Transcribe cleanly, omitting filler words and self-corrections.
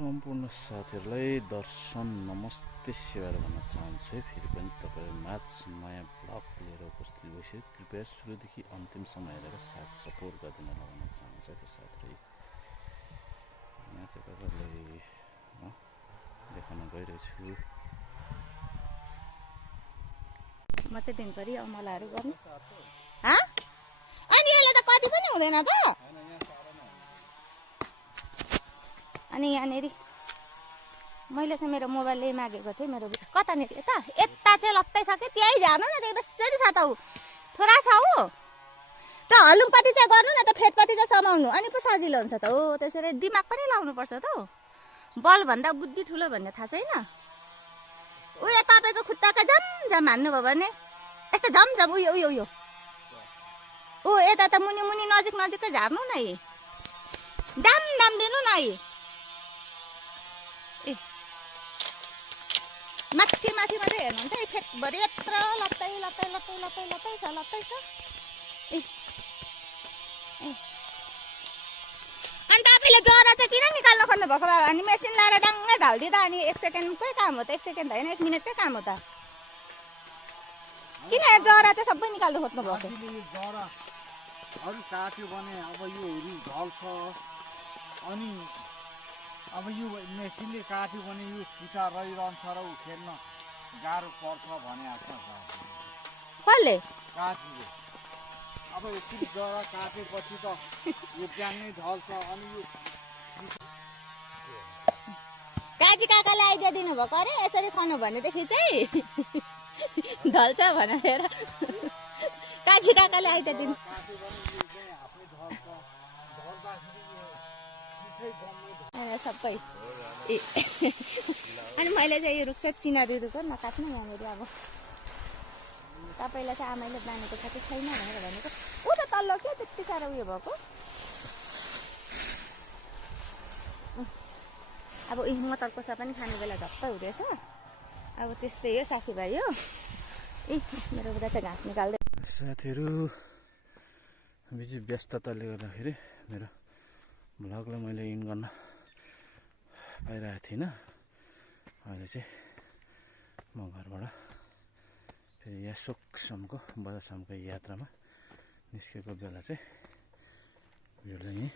सम्पूर्ण साथीहरूलाई दर्शन नमस्ते सेवा भन्न चाहन्छु है। फेरि पनि तपाईँ माझ नयाँ ब्लग लिएर उपस्थित भइसक्यो। कृपया सुरुदेखि अन्तिमसम्म हेरेर साथ सपोर्ट गरिदिन भन्न चाहन्छ त्यो साथीहरू। यहाँ चाहिँ तपाईँलाई देखाउन गइरहेछु। म चाहिँ दिनभरि अमलाहरू गर्ने अनि यसले त कति पनि हुँदैन त। अनि यहाँनिर मैले चाहिँ मेरो मोबाइलले मागेको थिएँ। मेरो कतानिर यता यता चाहिँ लत्तै सक्यो। त्यही झार्नु न, त्यही बेसरी छ त। ऊ थोरा छ ऊ त। हलुङपट्टि चाहिँ गर्नु न त, फेदपट्टि चाहिँ समाउनु, अनि पो सजिलो हुन्छ त। हो त्यसरी दिमाग पनि लाउनुपर्छ त। बल भन्दा बुद्धि ठुलो भन्ने थाहा छैन। उयो तपाईँको खुट्टाको झमझम हान्नुभयो भने यस्तो झमझम उयो उयो उयो ऊ यता त मुनि मुनि नजिक नजिकै झार्नु न। दाम दाम दिनु न। ए माथि माथि मात्रै हेर्नुहुन्छ है। फेदभरि यत्रो लत्तै लत्तै लत्तै लत्तै लत्तै छ, लत्तै छ। ए अनि तपाईँले जरा चाहिँ किन निकाल्नु खोज्नु भएको बाबा? अनि मेसिन लाएर डाङ्गै ढालिदिँदा अनि 1 सेकेन्डकै काम हो त। 1 सेकेन्ड होइन, 1 मिनटकै काम हो त। किन जरा चाहिँ सबै निकाल्नु खोज्नु भएको? अरू काट्यो भने अब योहरू ढल्छ, अनि अब यो मेसिनले काट्यो भने यो छिटा रहिरहन्छ र उखेल्न गाह्रो पर्छ भने कसले? काटीले। अब यसरी जरा काटेपछि त यो ज्यानै ढल्छ। अनि यो काजी काकाले आइडिया दिनुभएको अरे यसरी खानु भनेदेखि चाहिँ ढल्छ भनेर। काजी काकाले आइडिया दिनु सबै। अनि मैले चाहिँ यो रुख चाहिँ चिनारी रुख हो, नकाट्नु यहाँनिर। अब तपाईँलाई चाहिँ आमाले जानेको छ कि छैन भनेर भनेको। ऊ त तल्लो के त्यति साह्रो उयो भएको। अब मटर कोसा पनि खाने बेला झप्प हुँदैछ। अब त्यस्तै हो साथीभाइ। हो मेरो बुढा त घाँस निकाल्दै। साथीहरू बिजी व्यस्तताले गर्दाखेरि मेरो भ्लगलाई मैले इन गर्न पाइरहेको थिइनँ। अहिले चाहिँ म घरबाट फेरि यासोकसम्मको बजारसम्मको यात्रामा निस्केको बेला चाहिँ भिडियो चाहिँ